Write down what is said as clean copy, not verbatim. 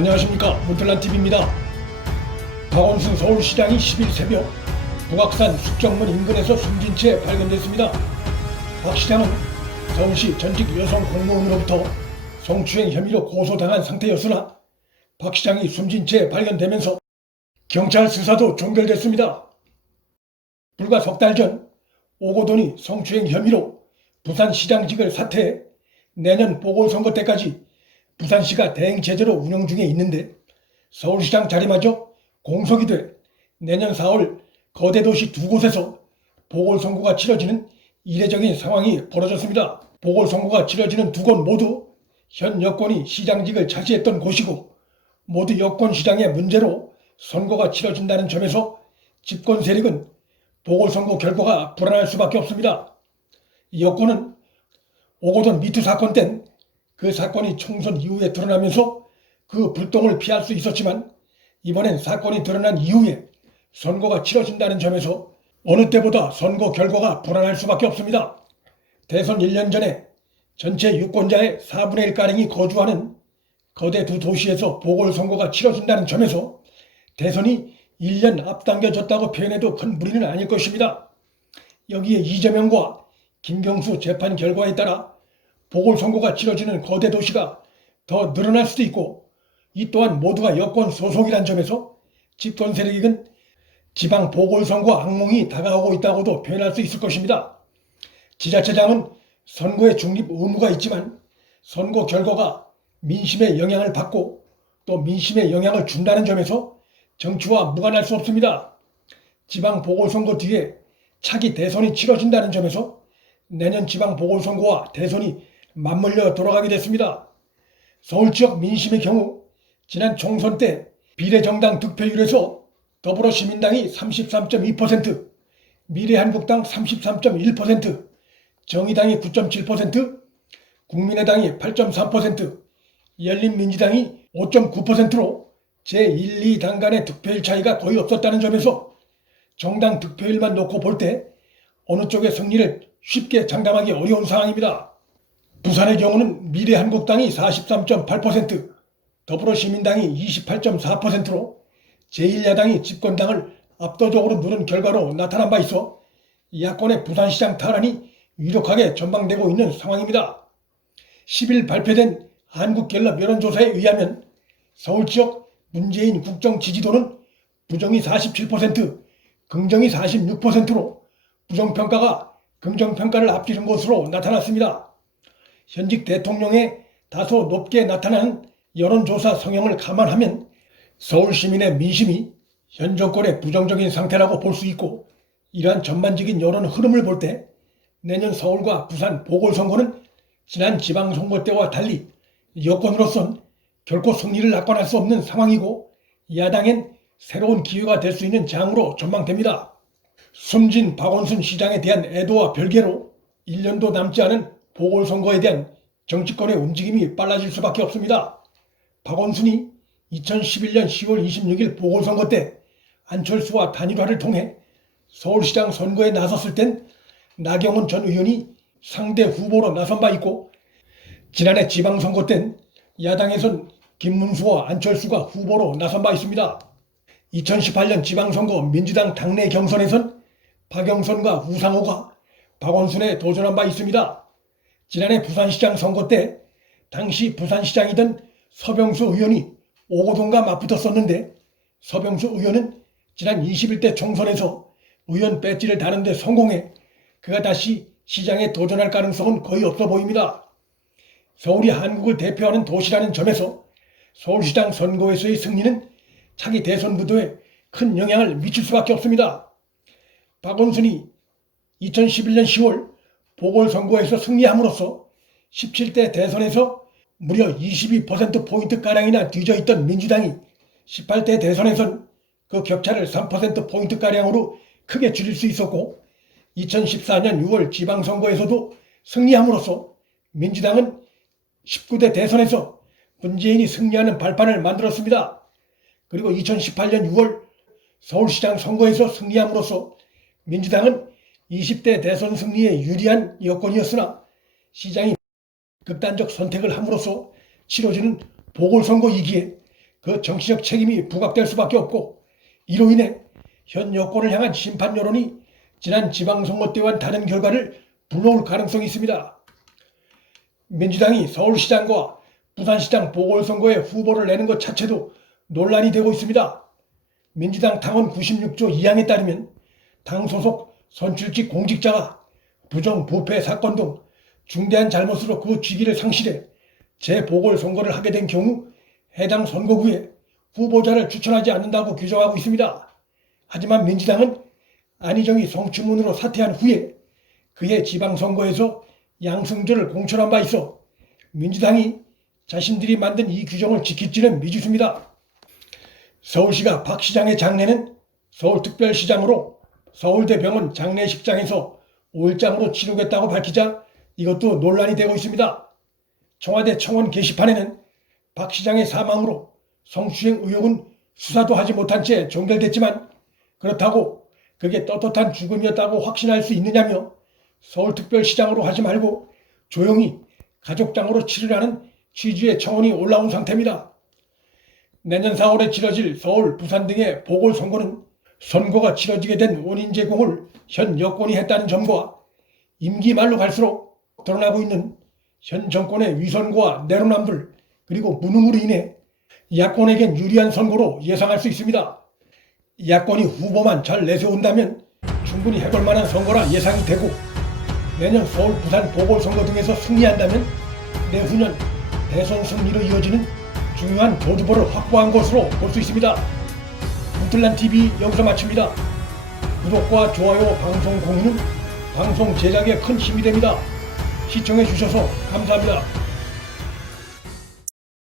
안녕하십니까, 문틀란TV입니다. 박원순 서울시장이 10일 새벽 북악산 숙정문 인근에서 숨진 채 발견됐습니다. 박 시장은 서울시 전직 여성 공무원으로부터 성추행 혐의로 고소당한 상태였으나 박 시장이 숨진 채 발견되면서 경찰 수사도 종결됐습니다. 불과 석 달 전 오고돈이 성추행 혐의로 부산시장직을 사퇴해 내년 보궐선거 때까지 부산시가 대행체제로 운영 중에 있는데 서울시장 자리마저 공석이 돼 내년 4월 거대도시 두 곳에서 보궐선거가 치러지는 이례적인 상황이 벌어졌습니다. 보궐선거가 치러지는 두 곳 모두 현 여권이 시장직을 차지했던 곳이고 모두 여권 시장의 문제로 선거가 치러진다는 점에서 집권 세력은 보궐선거 결과가 불안할 수밖에 없습니다. 여권은 오고돈 미투 사건 땐 그 사건이 총선 이후에 드러나면서 그 불똥을 피할 수 있었지만 이번엔 사건이 드러난 이후에 선거가 치러진다는 점에서 어느 때보다 선거 결과가 불안할 수밖에 없습니다. 대선 1년 전에 전체 유권자의 4분의 1가량이 거주하는 거대 두 도시에서 보궐선거가 치러진다는 점에서 대선이 1년 앞당겨졌다고 표현해도 큰 무리는 아닐 것입니다. 여기에 이재명과 김경수 재판 결과에 따라 보궐선거가 치러지는 거대 도시가 더 늘어날 수도 있고 이 또한 모두가 여권 소속이란 점에서 집권 세력은 지방 보궐선거 악몽이 다가오고 있다고도 표현할 수 있을 것입니다. 지자체장은 선거에 중립 의무가 있지만 선거 결과가 민심의 영향을 받고 또 민심에 영향을 준다는 점에서 정치와 무관할 수 없습니다. 지방 보궐선거 뒤에 차기 대선이 치러진다는 점에서 내년 지방 보궐선거와 대선이 맞물려 돌아가게 됐습니다. 서울 지역 민심의 경우 지난 총선 때 비례정당 득표율에서 더불어시민당이 33.2%, 미래한국당 33.1%, 정의당이 9.7%, 국민의당이 8.3%, 열린민주당이 5.9%로 제1, 2당 간의 득표율 차이가 거의 없었다는 점에서 정당 득표율만 놓고 볼 때 어느 쪽의 승리를 쉽게 장담하기 어려운 상황입니다. 부산의 경우는 미래한국당이 43.8%, 더불어시민당이 28.4%로 제1야당이 집권당을 압도적으로 누른 결과로 나타난 바 있어 야권의 부산시장 탈환이 유력하게 전망되고 있는 상황입니다. 10일 발표된 한국갤럽 여론조사에 의하면 서울 지역 문재인 국정 지지도는 부정이 47%, 긍정이 46%로 부정평가가 긍정평가를 앞지른 것으로 나타났습니다. 현직 대통령의 다소 높게 나타나는 여론조사 성향을 감안하면 서울 시민의 민심이 현 정권의 부정적인 상태라고 볼 수 있고 이러한 전반적인 여론 흐름을 볼 때 내년 서울과 부산 보궐선거는 지난 지방선거 때와 달리 여권으로선 결코 승리를 낙관할 수 없는 상황이고 야당엔 새로운 기회가 될 수 있는 장으로 전망됩니다. 숨진 박원순 시장에 대한 애도와 별개로 1년도 남지 않은 보궐선거에 대한 정치권의 움직임이 빨라질 수밖에 없습니다. 박원순이 2011년 10월 26일 보궐선거 때 안철수와 단일화를 통해 서울시장 선거에 나섰을 땐 나경원 전 의원이 상대 후보로 나선 바 있고 지난해 지방선거 땐 야당에선 김문수와 안철수가 후보로 나선 바 있습니다. 2018년 지방선거 민주당 당내 경선에선 박영선과 우상호가 박원순에 도전한 바 있습니다. 지난해 부산시장 선거 때 당시 부산시장이던 서병수 의원이 오고돈과 맞붙었었는데 서병수 의원은 지난 21대 총선에서 의원 배지를 다는 데 성공해 그가 다시 시장에 도전할 가능성은 거의 없어 보입니다. 서울이 한국을 대표하는 도시라는 점에서 서울시장 선거에서의 승리는 차기 대선 구도에 큰 영향을 미칠 수밖에 없습니다. 박원순이 2011년 10월 보궐선거에서 승리함으로써 17대 대선에서 무려 22%포인트가량이나 뒤져있던 민주당이 18대 대선에선 그 격차를 3%포인트가량으로 크게 줄일 수 있었고 2014년 6월 지방선거에서도 승리함으로써 민주당은 19대 대선에서 문재인이 승리하는 발판을 만들었습니다. 그리고 2018년 6월 서울시장 선거에서 승리함으로써 민주당은 20대 대선 승리에 유리한 여건이었으나 시장이 극단적 선택을 함으로써 치러지는 보궐선거이기에 그 정치적 책임이 부각될 수밖에 없고, 이로 인해 현 여권을 향한 심판 여론이 지난 지방선거 때와는 다른 결과를 불러올 가능성이 있습니다. 민주당이 서울시장과 부산시장 보궐선거에 후보를 내는 것 자체도 논란이 되고 있습니다. 민주당 당원 96조 2항에 따르면 당 소속 선출직 공직자가 부정 부패 사건 등 중대한 잘못으로 그 직위를 상실해 재보궐선거를 하게 된 경우 해당 선거구에 후보자를 추천하지 않는다고 규정하고 있습니다. 하지만 민주당은 안희정이 성추문으로 사퇴한 후에 그의 지방선거에서 양승조를 공천한 바 있어 민주당이 자신들이 만든 이 규정을 지킬지는 미지수입니다. 서울시가 박 시장의 장례는 서울특별시장으로 서울대병원 장례식장에서 5일장으로 치르겠다고 밝히자 이것도 논란이 되고 있습니다. 청와대 청원 게시판에는 박 시장의 사망으로 성추행 의혹은 수사도 하지 못한 채 종결됐지만 그렇다고 그게 떳떳한 죽음이었다고 확신할 수 있느냐며 서울특별시장으로 하지 말고 조용히 가족장으로 치르라는 취지의 청원이 올라온 상태입니다. 내년 4월에 치러질 서울, 부산 등의 보궐선거는 선거가 치러지게 된 원인 제공을 현 여권이 했다는 점과 임기 말로 갈수록 드러나고 있는 현 정권의 위선과 내로남불 그리고 무능으로 인해 야권에겐 유리한 선거로 예상할 수 있습니다. 야권이 후보만 잘 내세운다면 충분히 해볼 만한 선거라 예상이 되고 내년 서울, 부산 보궐선거 등에서 승리한다면 내후년 대선 승리로 이어지는 중요한 교두보를 확보한 것으로 볼 수 있습니다. 문틀란TV 여기서 마칩니다. 구독과 좋아요, 방송 공유는 방송 제작에 큰 힘이 됩니다. 시청해 주셔서 감사합니다.